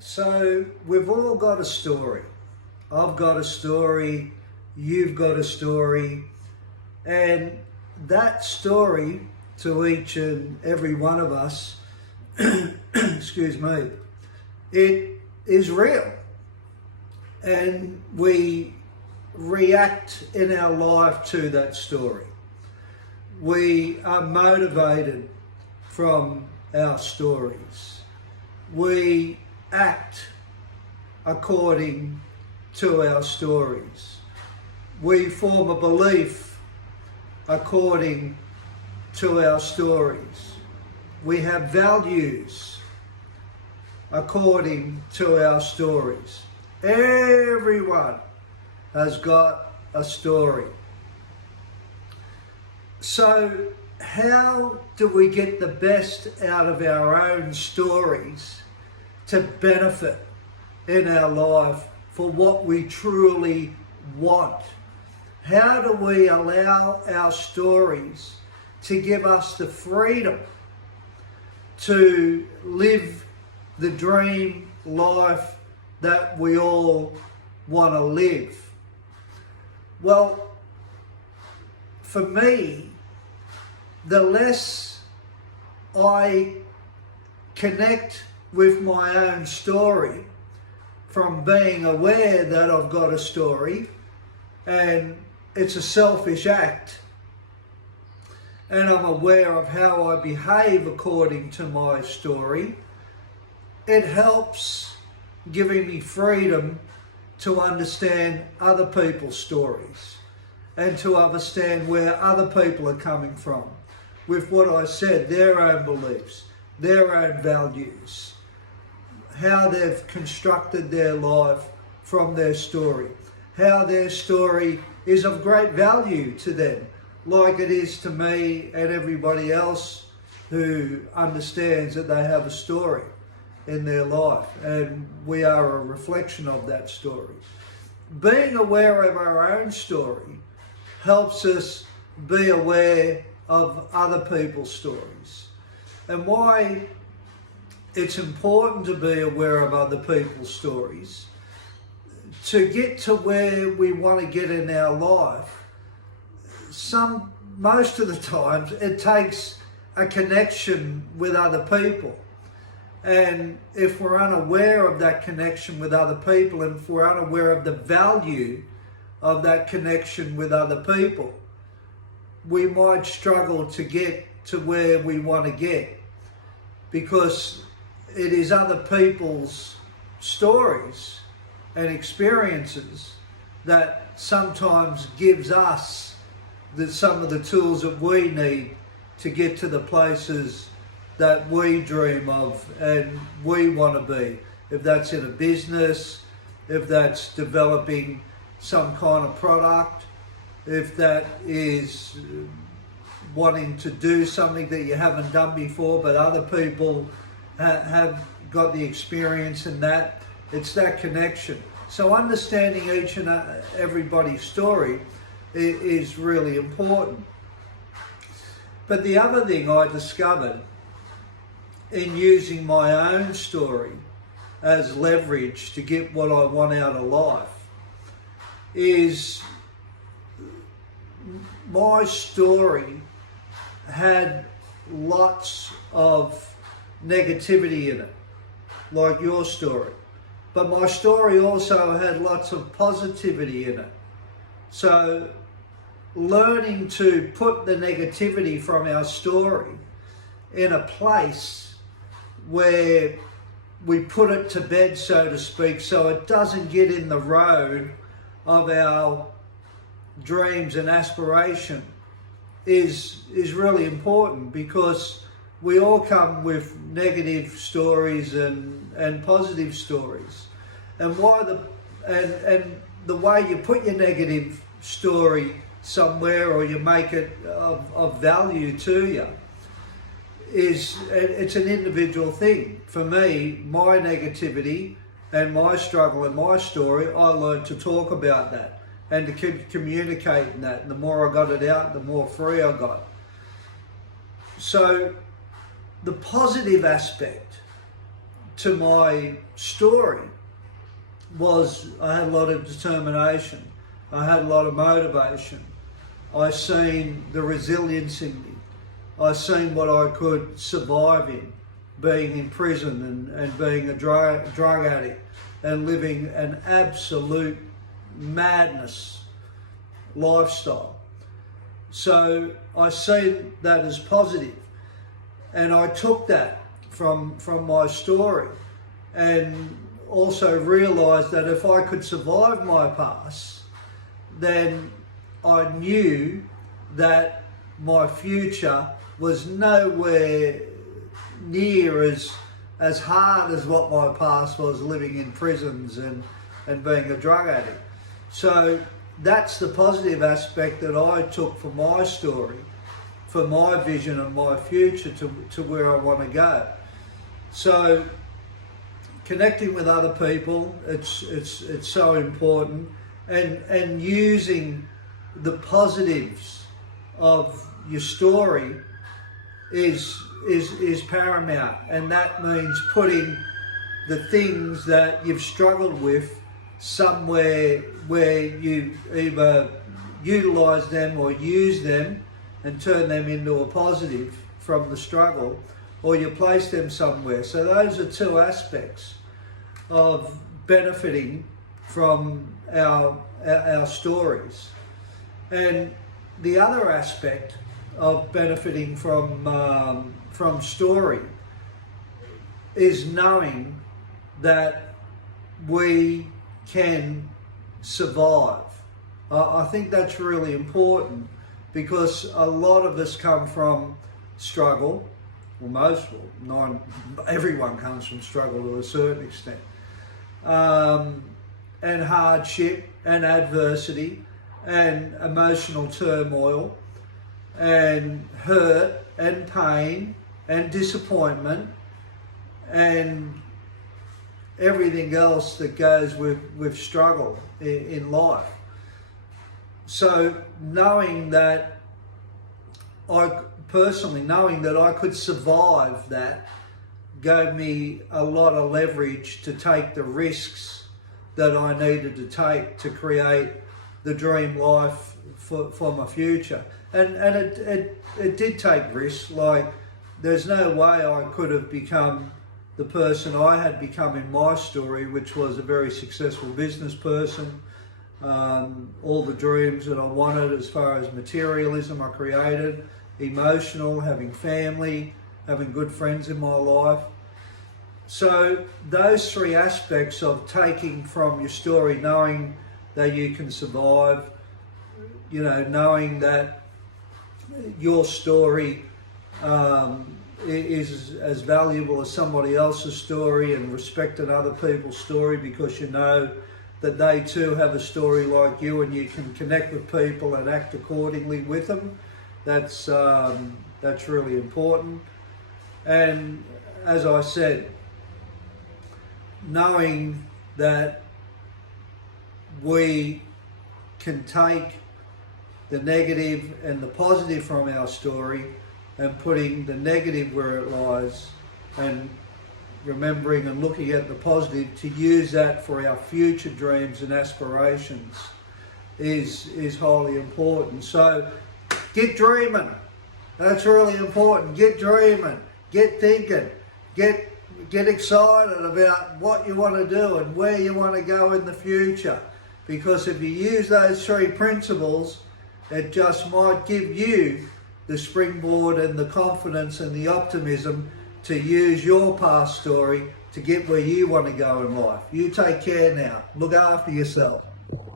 So we've all got a story. I've got a story, you've got a story, and that story to each and every one of us, excuse me, it is real. And we react in our life to that story. We are motivated from our stories. We act according to our stories. We form a belief according to our stories. We have values according to our stories. Everyone has got a story. So how do we get the best out of our own stories to benefit in our life for what we truly want? How do we allow our stories to give us the freedom to live the dream life that we all want to live? Well, for me, the less I connect with my own story from being aware that I've got a story and it's a selfish act, and I'm aware of how I behave according to my story, it helps giving me freedom to understand other people's stories and to understand where other people are coming from with what I said, their own beliefs, their own values, how they've constructed their life from their story, how their story is of great value to them, like it is to me and everybody else who understands that they have a story in their life, and we are a reflection of that story. Being aware of our own story helps us be aware of other people's stories. And why it's important to be aware of other people's stories, to get to where we want to get in our life, most of the times it takes a connection with other people. And if we're unaware of that connection with other people, and if we're unaware of the value of that connection with other people, we might struggle to get to where we want to get, because it is other people's stories and experiences that sometimes gives us some of the tools that we need to get to the places that we dream of and we want to be. If that's in a business, if that's developing some kind of product, if that is wanting to do something that you haven't done before but other people have got the experience in that, it's that connection. So understanding each and everybody's story is really important. But the other thing I discovered in using my own story as leverage to get what I want out of life is my story had lots of negativity in it, like your story. But my story also had lots of positivity in it. So learning to put the negativity from our story in a place where we put it to bed, so to speak, so it doesn't get in the road of our dreams and aspiration is really important, because we all come with negative stories and positive stories. And the way you put your negative story somewhere, or you make it of value to you, it's an individual thing. For me, my negativity and my struggle and my story, I learned to talk about that and to communicate in that. And the more I got it out, the more free I got. So the positive aspect to my story was I had a lot of determination. I had a lot of motivation. I seen the resilience in me. I seen what I could survive in, being in prison and being a drug addict and living an absolute madness lifestyle. So I see that as positive, and I took that from my story, and also realised that if I could survive my past, then I knew that my future was nowhere near as hard as what my past was, living in prisons and being a drug addict. So that's the positive aspect that I took for my story, for my vision of my future to where I want to go. So connecting with other people, it's so important, and using the positives of your story is paramount, and that means putting the things that you've struggled with somewhere where you either utilize them or use them and turn them into a positive from the struggle, or you place them somewhere. So those are two aspects of benefiting from our stories. And the other aspect of benefiting from story is knowing that we can survive. I think that's really important, because a lot of us come from struggle. Everyone comes from struggle to a certain extent, and hardship and adversity and emotional turmoil and hurt and pain and disappointment and everything else that goes with struggle in life. So knowing that I could survive that gave me a lot of leverage to take the risks that I needed to take to create the dream life for my future. And it did take risks. Like, there's no way I could have become the person I had become in my story, which was a very successful business person. All the dreams that I wanted as far as materialism I created, emotional, having family, having good friends in my life. So those three aspects of taking from your story, knowing that you can survive, knowing that your story is as valuable as somebody else's story, and respecting other people's story because you know that they too have a story like you, and you can connect with people and act accordingly with them. That's really important. And as I said, knowing that we can take the negative and the positive from our story and putting the negative where it lies, and remembering and looking at the positive to use that for our future dreams and aspirations is highly important. So get dreaming. That's really important. Get dreaming. Get thinking. Get excited about what you want to do and where you want to go in the future. Because if you use those three principles, it just might give you the springboard and the confidence and the optimism to use your past story to get where you want to go in life. You take care now. Look after yourself.